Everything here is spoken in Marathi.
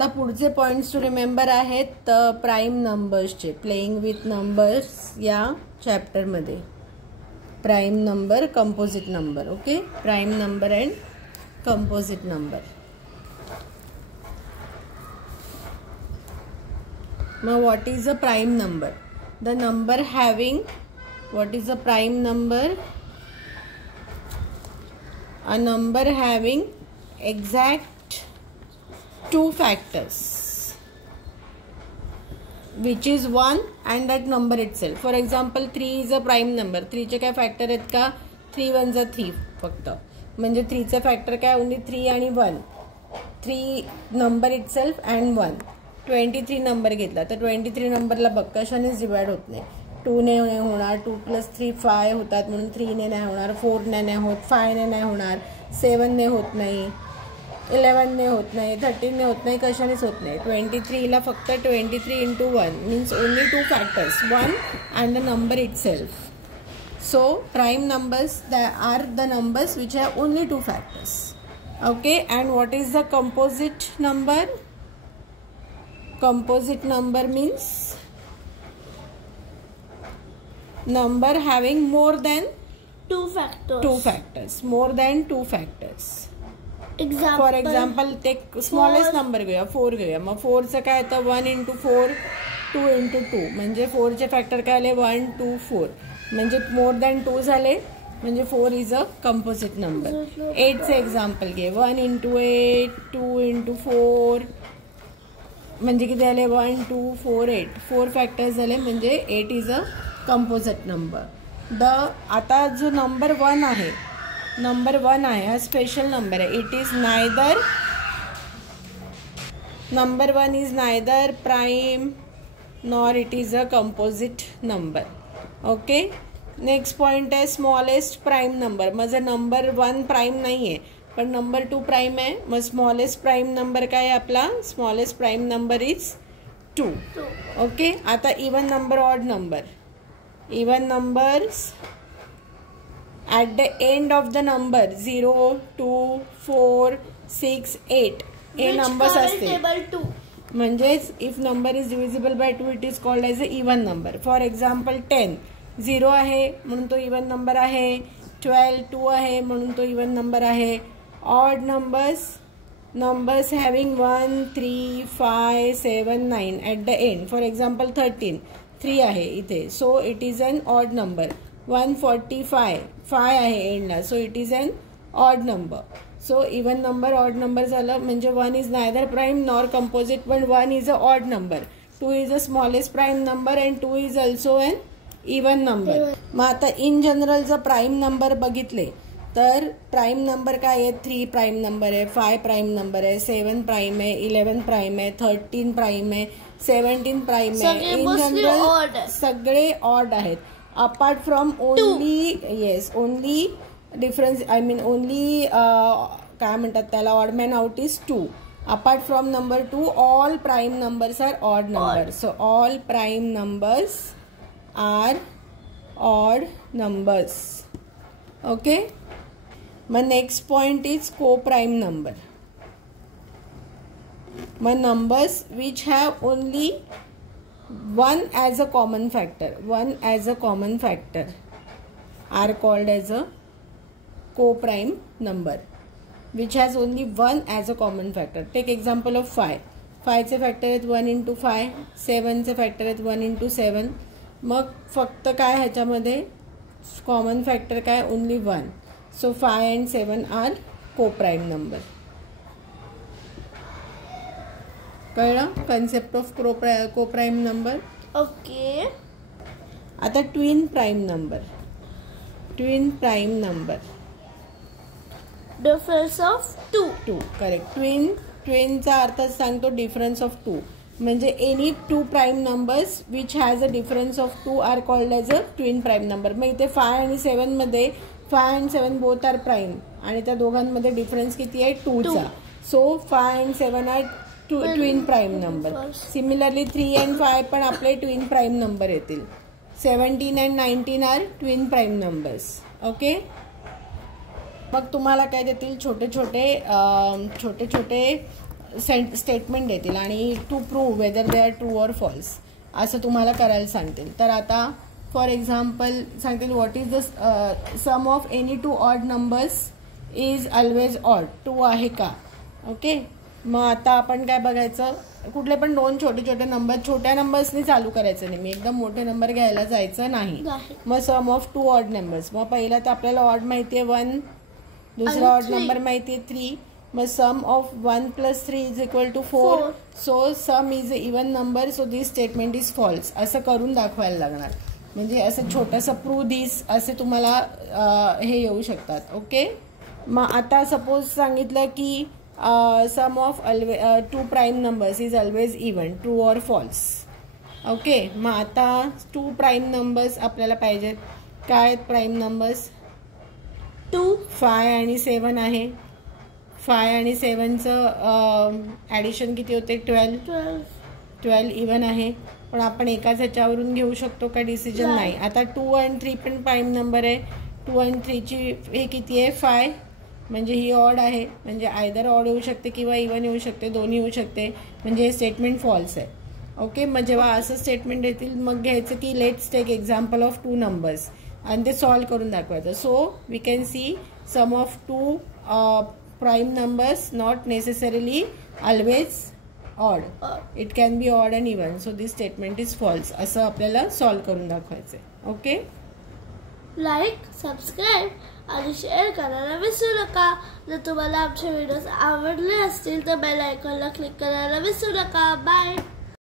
आता पुढचे पॉइंट्स टू रिमेंबर आहेत प्राइम नंबर्सचे. प्लेइंग विथ नंबर्स या चॅप्टरमध्ये prime number, composite number. Okay, prime number and composite number. मग what is a prime number? The number having, what is a prime number? A number having exact two factors which is 1 and that number itself. For example, 3 is a prime number. 3 चे काय फॅक्टर आहेत का? 3 1 जा 3 फक्त. म्हणजे 3 चे फॅक्टर काय? ओनली 3 आणि 1. 3 नंबर इटसेल्फ अँड 1. 23 नंबर घेतला तर 23 नंबरला बघ कशानेच डिवाइड होत नाही. 2 ने नाही होणार, 2 + 3 5 होतात म्हणून 3 ने नाही होणार, 4 ने नाही होत, 5 ने नाही होणार, 7 ने होत नाही, 11 ने होत नाही, 13 ने होत नाही, कशानेच होत नाही. 23ला फक्त 23 × 1 means only 2 factors, 1 and the number itself. So prime numbers are the numbers which have only 2 factors. Okay, and what is the composite number? Composite number means number having more than 2 factors. 2 factors. More than 2 factors. Example. For example, take smallest number घेऊया, 4 घेऊया. मग 4 चं काय येतं? 1 × 4, 2 × 2. म्हणजे 4 चे फॅक्टर काय आले? 1 2 4. म्हणजे मोर दॅन 2 झाले, म्हणजे 4 इज अ कंपोजिट नंबर. 8 चे एक्झाम्पल घे. 1 × 8, 2 × 4. म्हणजे किती आले? 1 2 4 8. 4 फॅक्टर्स झाले म्हणजे 8 इज अ कंपोजिट नंबर. आता जो नंबर 1 आहे, नंबर 1 आहे हा स्पेशल नंबर आहे. It is neither, number 1 is neither prime nor it is a composite number. Okay, next point आहे स्मॉलेस्ट प्राइम नंबर. मग जर नंबर 1 प्राइम नाही आहे पण नंबर 2 प्राइम आहे, मग स्मॉलेस्ट प्राइम नंबर काय आहे आपला? Smallest prime number is 2. Okay, आता even number, odd number. Even numbers at the end of the number 0 2 4 6 8 हे नंबर्स असते. म्हणजेच if number is divisible by 2 it is called as a even number. For example 10 0 आहे म्हणून तो इवन नंबर आहे. 12 2 आहे म्हणून तो इवन नंबर आहे. Odd numbers having 1 3 5 7 9 at the end. For example 13 3 आहे इथे, so it is an odd number. 145 5 आहे एंडला, so it is an odd number. So even number, odd number झालं म्हणजे 1 is neither prime nor composite पण 1 is a odd number. 2 is a smallest prime number and 2 is also an even number. मग आता इन जनरल जर प्राइम नंबर बघितले तर प्राइम नंबर काय आहे? 3 प्राइम नंबर आहे, 5 प्राइम नंबर आहे, 7 प्राइम आहे, 11 प्राइम आहे, 13 प्राइम आहे, 17 प्राइम आहे. इन जनरल सगळे ऑड आहेत apart from only, yes, only difference, I mean only काय म्हणतात त्याला, odd man out is 2. Apart from number 2 all prime numbers are odd number. So all prime numbers are odd numbers. Okay, मग next point is co prime number. मग numbers which have only 1 as a common factor, 1 as a common factor are called as अ को prime number. Which has only 1 as a common factor. Take example of 5. 5 चे फॅक्टर आहेत 1 × 5. 7 चे फॅक्टर आहेत 1 × 7. मग फक्त काय ह्याच्यामध्ये कॉमन फॅक्टर काय? ओनली 1. सो 5 and 7 आर को प्राइम नंबर. कळलं कन्सेप्ट ऑफ को प्राइम नंबर? ओके. आता twin prime number. Twin prime number, difference of 2. Correct. ट्विनचा अर्थ सांगतो डिफरन्स ऑफ 2. म्हणजे any 2 prime numbers which has a difference of 2 are called as a twin prime number. मग इथे 5 आणि 7 मध्ये 5 and 7 बोथ आर प्राइम आणि त्या दोघांमध्ये डिफरन्स किती आहे? 2चा. So 5 and 7 are twin prime number. Similarly 3 and 5 पण आपले ट्विन प्राइम नंबर येतील. 17 and 19 are twin prime numbers. Okay, मग तुम्हाला काय देतील? छोटे छोटे स्टेटमेंट देतील आणि to prove whether they are true or false असं तुम्हाला करायला सांगतील. तर आता फॉर एक्झाम्पल सांगतील what is the sum of any two odd numbers is always odd. 2 आहे का. ओके. मग आता आपण काय बघायचं, कुठले पण 2 छोटे छोटे नंबर, छोट्या नंबर्सनी चालू करायचं नाही, मी एकदम मोठे नंबर घ्यायला जायचं नाही. मग सम ऑफ 2 ऑड नंबर्स. मग पहिला तर आपल्याला ऑड माहिती आहे 1, दुसरा ऑड नंबर माहिती आहे 3. मग sum of 1 + 3 is equal to 4. So sum is a even number, so this statement is false. असं करून दाखवायला लागणार. म्हणजे असं छोटंसं प्रूव्ह दिस असे तुम्हाला हे येऊ शकतात. ओके. मग आता सपोज सांगितलं की sum of 2 prime numbers is always even, true or false. Okay. मग आता 2 प्राईम नंबर्स आपल्याला पाहिजेत. काय आहेत प्राईम नंबर्स? 2, 5 आणि 7 आहे. 5 आणि 7चं ॲडिशन किती होते? 12 इवन आहे. पण आपण एकाच ह्याच्यावरून घेऊ शकतो का डिसिजन? नाही. आता 2 आणि 3 पण प्राईम नंबर आहे. 2 आणि 3ची हे किती आहे? 5. म्हणजे ही ऑड आहे, म्हणजे आयदर ऑड येऊ शकते किंवा इवन येऊ शकते, दोन्ही येऊ शकते. म्हणजे हे स्टेटमेंट फॉल्स आहे. ओके. मग जेव्हा असं स्टेटमेंट येतील मग घ्यायचं की let's take example of 2 numbers आणि ते सॉल्व करून दाखवायचं. So we can see sum of 2 prime numbers not necessarily always odd, it can be odd and even, so this statement is false. असं आपल्याला सॉल्व करून दाखवायचं आहे. ओके. लाईक, सबस्क्राईब आणि शेअर करायला विसरू नका. जर तुम्हाला आमचे व्हिडिओज आवडले असतील तर बेल आयकॉनला क्लिक करायला विसरू नका. बाय.